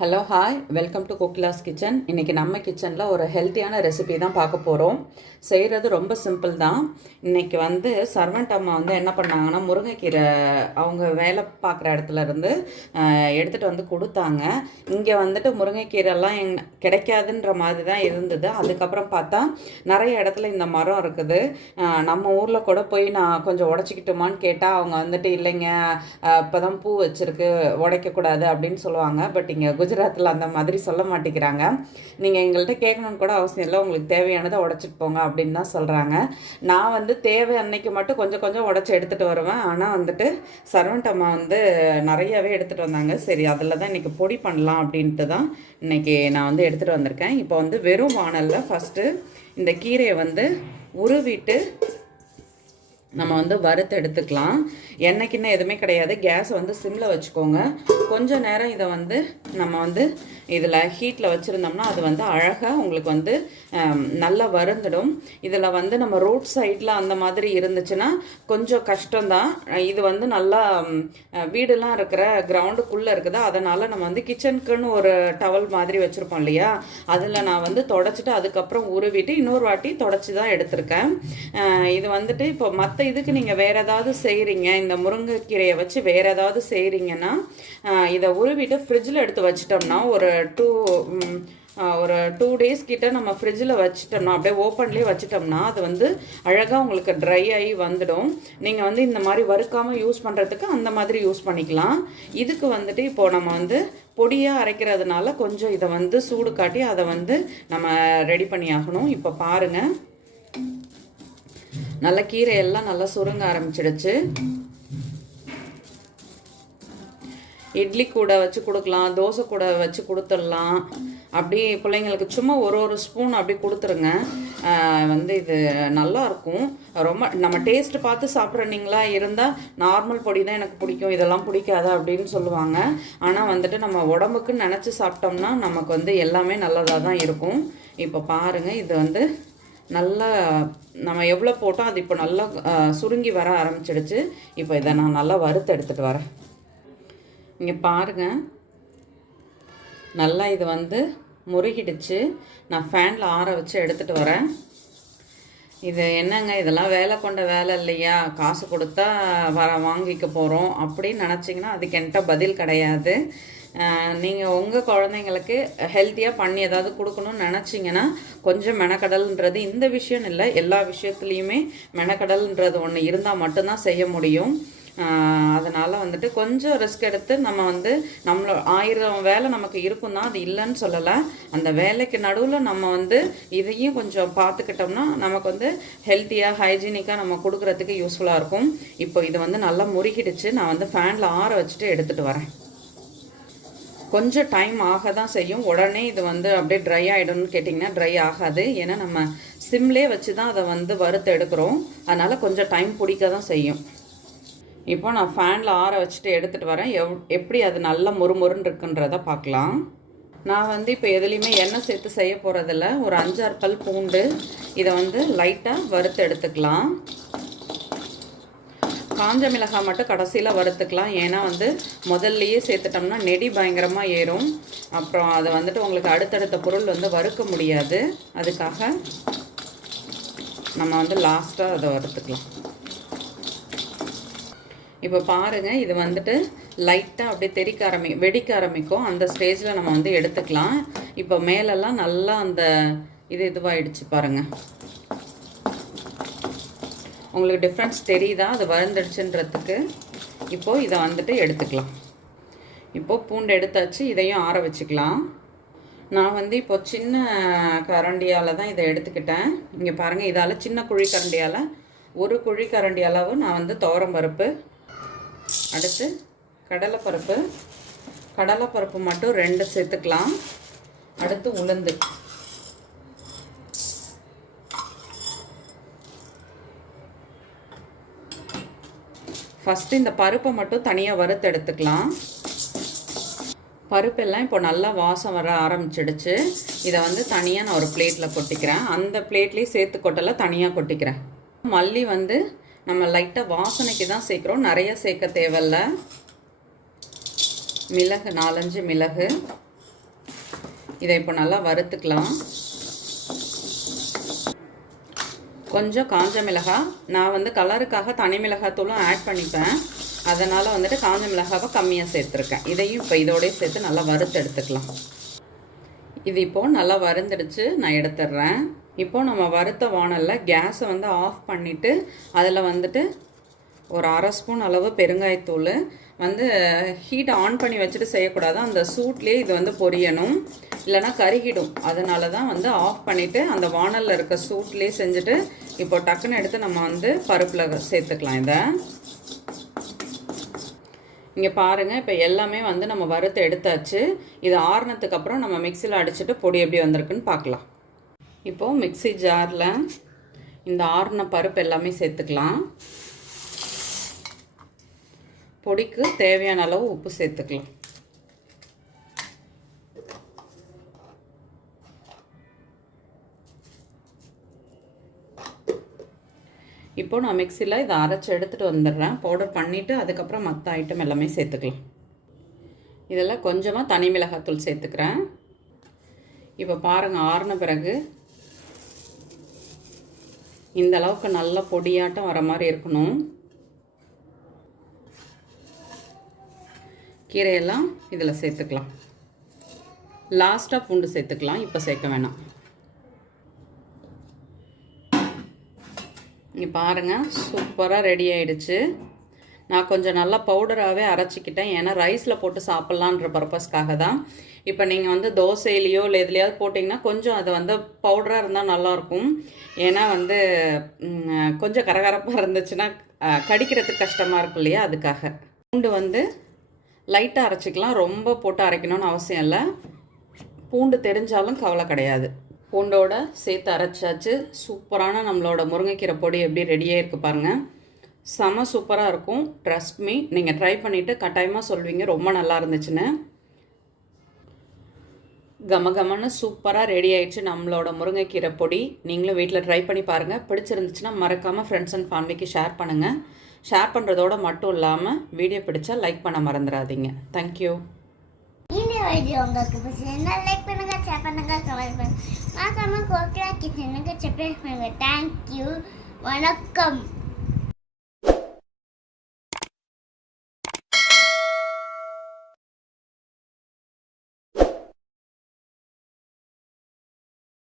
Hello hi welcome to Kokila's kitchen. இன்றைக்கி நம்ம கிச்சனில் ஒரு ஹெல்த்தியான ரெசிபி தான் பார்க்க போகிறோம். செய்கிறது ரொம்ப சிம்பிள் தான். இன்றைக்கி சர்வெண்ட் அம்மா என்ன பண்ணாங்கன்னா, முருங்கைக்கீரை அவங்க வேலை பார்க்குற இடத்துல இருந்து எடுத்துகிட்டு கொடுத்தாங்க. இங்கே முருங்கைக்கீரைலாம் கிடைக்காதுன்ற மாதிரி தான் இருந்தது. அதுக்கப்புறம் பார்த்தா நிறைய இடத்துல இந்த மரம் இருக்குது. நம்ம ஊரில் கூட போய் நான் கொஞ்சம் உடச்சிக்கிட்டோமான்னு கேட்டால் அவங்க இல்லைங்க, இப்போ தான் பூ வச்சுருக்கு, உடைக்கக்கூடாது அப்படின்னு சொல்லுவாங்க. பட் இங்கே குஜராத்தில் அந்த மாதிரி சொல்ல மாட்டேங்கிறாங்க. நீங்கள் எங்கள்கிட்ட கேட்கணுன்னு கூட அவசியம் இல்லை, உங்களுக்கு தேவையானதை உடச்சிட்டு போங்க அப்படின்னு தான் சொல்கிறாங்க. நான் தேவை அன்னைக்கு மட்டும் கொஞ்சம் கொஞ்சம் உடச்சி எடுத்துகிட்டு வருவேன். ஆனால் சர்வெண்ட் அம்மா நிறையாவே எடுத்துகிட்டு வந்தாங்க. சரி, அதில் தான் இன்றைக்கி பொடி பண்ணலாம் அப்படின்ட்டு தான் இன்றைக்கி நான் எடுத்துகிட்டு வந்திருக்கேன். இப்போ வெறும் வானலில் ஃபஸ்ட்டு இந்த கீரையை உருவிட்டு நம்ம வறுத்து எடுத்துக்கலாம். எண்ணெய்க்குன்னு எதுவுமே கிடையாது. கேஸை சிம்மில் வச்சுக்கோங்க. கொஞ்சம் நேரம் இதை நம்ம இதில் ஹீட்டில் வச்சுருந்தோம்னா அது அழகாக உங்களுக்கு நல்லா வறுந்துடும். இதில் நம்ம ரோட் சைடில் அந்த மாதிரி இருந்துச்சுன்னா கொஞ்சம் கஷ்டம்தான். இது நல்லா வீடெல்லாம் இருக்கிற கிரவுண்டுக்குள்ளே இருக்குது. அதனால் நம்ம கிச்சனுக்குன்னு ஒரு டவல் மாதிரி வச்சுருப்போம் இல்லையா, அதில் நான் தொடச்சிட்டு அதுக்கப்புறம் உருவிட்டு இன்னொரு வாட்டி தொடச்சி தான் எடுத்திருக்கேன். இது இப்போ மற்ற இதுக்கு நீங்கள் வேறு ஏதாவது செய்கிறீங்க, இந்த முருங்கைக்கீரையை வச்சு வேறு ஏதாவது செய்கிறீங்கன்னா இதை உருவிட்டு ஃப்ரிட்ஜில் எடுத்து வச்சிட்டோம்னா ஒரு 2 days கிட்ட நம்ம ஃப்ரிட்ஜில் வச்சிட்டோம்னா, அப்படியே ஓப்பன்லேயே வச்சிட்டோம்னா அது அழகாக உங்களுக்கு ட்ரை ஆகி வந்துடும். நீங்கள் இந்த மாதிரி வறுக்காமல் யூஸ் பண்ணுறதுக்கு அந்த மாதிரி யூஸ் பண்ணிக்கலாம். இதுக்கு இப்போது நம்ம பொடியாக அரைக்கிறதுனால கொஞ்சம் இதை சூடு காட்டி அதை நம்ம ரெடி பண்ணி ஆகணும். இப்போ பாருங்கள், நல்ல கீரையெல்லாம் நல்லா சுருங்க ஆரம்பிச்சிடுச்சு. இட்லி கூட வச்சு கொடுக்கலாம், தோசை கூட வச்சு கொடுத்துடலாம். அப்படி பிள்ளைங்களுக்கு சும்மா ஒரு ஸ்பூன் அப்படி கொடுத்துருங்க. இது நல்லாயிருக்கும். ரொம்ப நம்ம டேஸ்ட்டு பார்த்து சாப்பிட்றீங்களா இருந்தால் நார்மல் பொடி தான் எனக்கு பிடிக்கும், இதெல்லாம் பிடிக்காதா அப்படின்னு சொல்லுவாங்க. ஆனால் நம்ம உடம்புக்கு நினச்சி சாப்பிட்டோம்னா நமக்கு எல்லாமே நல்லதாக தான் இருக்கும். இப்போ பாருங்கள், இது நல்லா நம்ம எவ்வளோ போட்டோம் அது இப்போ நல்லா சுருங்கி வர ஆரம்பிச்சிடுச்சு. இப்போ இதை நான் நல்லா வறுத்து எடுத்துகிட்டு வரேன். இங்கே பாருங்கள், நல்லா இது முருகிடுச்சு. நான் ஃபேனில் ஆற வச்சு எடுத்துகிட்டு வரேன். இது என்னங்க, இதெல்லாம் வேலை கொண்ட வேலை இல்லையா, காசு கொடுத்தா வாங்கிக்க போகிறோம் அப்படின்னு நினச்சிங்கன்னா அதுக்கு என்கிட்ட பதில் கிடையாது. நீங்கள் உங்கள் குழந்தைங்களுக்கு ஹெல்த்தியாக பண்ணி ஏதாவது கொடுக்கணும்னு நினச்சிங்கன்னா கொஞ்சம் மெனக்கடல்ன்றது இந்த விஷயம் இல்லை, எல்லா விஷயத்துலேயுமே மெனக்கடல்ன்றது ஒன்று இருந்தால் மட்டும்தான் செய்ய முடியும். அதனால் கொஞ்சம் ரிஸ்க் எடுத்து நம்ம நம்மளோட 1000 வேலை நமக்கு இருக்கும் தான், அது இல்லைன்னு சொல்லலை. அந்த வேலைக்கு நடுவில் நம்ம இதையும் கொஞ்சம் பார்த்துக்கிட்டோம்னா நமக்கு ஹெல்த்தியாக ஹைஜீனிக்காக நம்ம கொடுக்குறதுக்கு யூஸ்ஃபுல்லாக இருக்கும். இப்போ இது நல்லா முறுகிடுச்சு. நான் ஃபேனில் ஆற வச்சுட்டு எடுத்துகிட்டு வரேன். கொஞ்சம் டைம் ஆக தான் செய்யும். உடனே இது அப்படியே ட்ரை ஆகிடும்னு கேட்டிங்கன்னா ட்ரை ஆகாது. ஏன்னா நம்ம சிம்லே வச்சு தான் அதை வறுத்து எடுக்கிறோம். அதனால் கொஞ்சம் டைம் பிடிக்க தான் செய்யும். இப்போ நான் ஃபேனில் ஆற வச்சுட்டு எடுத்துகிட்டு வரேன். எப்படி அது நல்லா மொறுமொறுன்னு இருக்குன்றதை பார்க்கலாம். நான் இப்போ எதுலேயுமே எண்ணெய் சேர்த்து செய்ய போகிறதில்ல. ஒரு 5-6 பல் பூண்டு இதை லைட்டாக வறுத்து எடுத்துக்கலாம். காஞ்ச மிளகாய் மட்டும் கடைசியில் வறுத்துக்கலாம். ஏன்னா முதல்லையே சேர்த்துட்டோம்னா நெடி பயங்கரமாக ஏறும். அப்புறம் அதை உங்களுக்கு அடுத்தடுத்த பொருள் வறுக்க முடியாது. அதுக்காக நம்ம லாஸ்ட்டாக அதை வறுத்துக்கலாம். இப்போ பாருங்கள், இது லைட்டாக அப்படியே வெடிக்க ஆரம்பிக்கும். அந்த ஸ்டேஜில் நம்ம எடுத்துக்கலாம். இப்போ மேலெல்லாம் நல்லா அந்த இதுவாகிடுச்சு பாருங்கள். உங்களுக்கு டிஃப்ரென்ஸ் தெரியுதா அது வறுந்துடுச்சுன்றதுக்கு? இப்போது இதை எடுத்துக்கலாம். இப்போது பூண்டு எடுத்தாச்சு, இதையும் ஆற வச்சுக்கலாம். நான் இப்போ சின்ன கரண்டியால் தான் இதை எடுத்துக்கிட்டேன். இங்கே பாருங்கள், இதால் சின்ன குழி கரண்டியால் 1 குழி கரண்டி அளவு நான் துவரம் பருப்பு, அடுத்து கடலைப்பருப்பு மட்டும் 2 சேர்த்துக்கலாம். அடுத்து உளுந்து, ஃபஸ்ட்டு இந்த பருப்பை மட்டும் தனியாக வறுத்து எடுத்துக்கலாம். பருப்பெல்லாம் இப்போ நல்லா வாசம் வர ஆரம்பிச்சிடுச்சு. இதை தனியாக நான் ஒரு பிளேட்டில் கொட்டிக்கிறேன். அந்த பிளேட்லேயே சேர்த்து கொட்டலாம், தனியாக கொட்டிக்கிறேன். மல்லி நம்ம லைட்டாக வாசனைக்கு தான் சேர்க்குறோம், நிறைய சேர்க்க தேவையில்ல. மிளகு 4-5 மிளகு, இதை இப்போ நல்லா வறுத்துக்கலாம். கொஞ்சம் காஞ்ச மிளகாய், நான் வந்து கலருக்காக தனி மிளகாத்தூளும் ஆட் பண்ணிப்பேன், அதனால் வந்துட்டு காஞ்ச மிளகாவை கம்மியாக சேர்த்துருக்கேன். இதையும் இப்போ இதோடய சேர்த்து நல்லா வறுத்து எடுத்துக்கலாம். இது இப்போது நல்லா வறுந்துடுச்சு, நான் எடுத்துடுறேன். இப்போது நம்ம வறுத்த வாணலில் கேஸை வந்து ஆஃப் பண்ணிவிட்டு அதில் வந்துட்டு ஒரு 1/2 ஸ்பூன் அளவு பெருங்காயத்தூள் வந்து ஹீட் ஆன் பண்ணி வச்சுட்டு செய்யக்கூடாது, அந்த சூட்லேயே இது வந்து பொரியணும், இல்லைனா கருகிடும். அதனால தான் வந்து ஆஃப் பண்ணிவிட்டு அந்த வாணலில் இருக்க சூட்லேயே செஞ்சுட்டு இப்போ டக்குன்னு எடுத்து நம்ம வந்து பருப்பில் சேர்த்துக்கலாம். இதை இங்கே பாருங்கள், இப்போ எல்லாமே வந்து நம்ம வறுத்து எடுத்தாச்சு. இது ஆறுனதுக்கப்புறம் நம்ம மிக்சியில் அடிச்சுட்டு பொடி எப்படி வந்திருக்குன்னு பார்க்கலாம். இப்போது மிக்சி ஜாரில் இந்த ஆறுன பருப்பு எல்லாமே சேர்த்துக்கலாம். பொடிக்கு தேவையான அளவு உப்பு சேர்த்துக்கலாம். இப்போ நான் மிக்சியில் இதை அரைச்சி எடுத்துகிட்டு வந்துடுறேன். பவுடர் பண்ணிவிட்டு அதுக்கப்புறம் மற்ற ஐட்டம் எல்லாமே சேர்த்துக்கலாம். இதெல்லாம் கொஞ்சமாக தனி மிளகாத்தூள் சேர்த்துக்கிறேன். இப்போ பாருங்கள், ஆறுன பிறகு இந்த அளவுக்கு நல்ல பொடியாட்டம் வர மாதிரி இருக்கணும். கீரையெல்லாம் இதில் சேர்த்துக்கலாம். லாஸ்ட்டாக பூண்டு சேர்த்துக்கலாம், இப்போ சேர்க்க வேணாம். இங்கே பாருங்கள், சூப்பராக ரெடி ஆகிடுச்சு. நான் கொஞ்சம் நல்லா பவுடராகவே அரைச்சிக்கிட்டேன், ஏன்னா ரைஸில் போட்டு சாப்பிட்லான்ற பர்பஸ்க்காக தான். இப்போ நீங்கள் வந்து தோசையிலையோ இல்லை எதுலையாவது போட்டிங்கன்னா கொஞ்சம் அது வந்து பவுடராக இருந்தால் நல்லாயிருக்கும். ஏன்னா வந்து கொஞ்சம் கரகரப்பாக இருந்துச்சுன்னா கடிக்கிறதுக்கு கஷ்டமாக இருக்கும் இல்லையா, அதுக்காக. பூண்டு வந்து லைட்டாக அரைச்சிக்கலாம், ரொம்ப போட்டு அரைக்கணும்னு அவசியம் இல்லை. பூண்டு தெரிஞ்சாலும் கவலை கிடையாது. பூண்டோட சேர்த்து அரைச்சாச்சு. சூப்பரான நம்மளோட முருங்கைக்கீரை பொடி எப்படி ரெடியாக இருக்குது பாருங்கள், செம சூப்பராக இருக்கும். ட்ரஸ்ட் மீ, நீங்கள் ட்ரை பண்ணிவிட்டு கட்டாயமாக சொல்வீங்க ரொம்ப நல்லா இருந்துச்சுன்னு. கமகமன்னு சூப்பராக ரெடி ஆகிடுச்சு நம்மளோட முருங்கைக்கீரை பொடி. நீங்களும் வீட்டில் ட்ரை பண்ணி பாருங்கள். பிடிச்சிருந்துச்சுன்னா மறக்காமல் ஃப்ரெண்ட்ஸ் அண்ட் ஃபேமிலிக்கு ஷேர் பண்ணுங்கள். ஷேர் பண்ணுறதோட மட்டும் இல்லாமல் வீடியோ பிடிச்சா லைக் பண்ண மறந்துடாதீங்க. தேங்க்யூ. இந்த வீடியோ உங்களுக்கு பிடிச்சிருந்தா லைக் பண்ணுங்கள், ஷேர் பண்ணுங்கள், கமெண்ட் பண்ணுங்கள். மறக்காமல் கோகிலா கிச்சனுக்கு சப்ஸ்கிரைப் பண்ணுங்கள். தேங்க்யூ, வணக்கம்.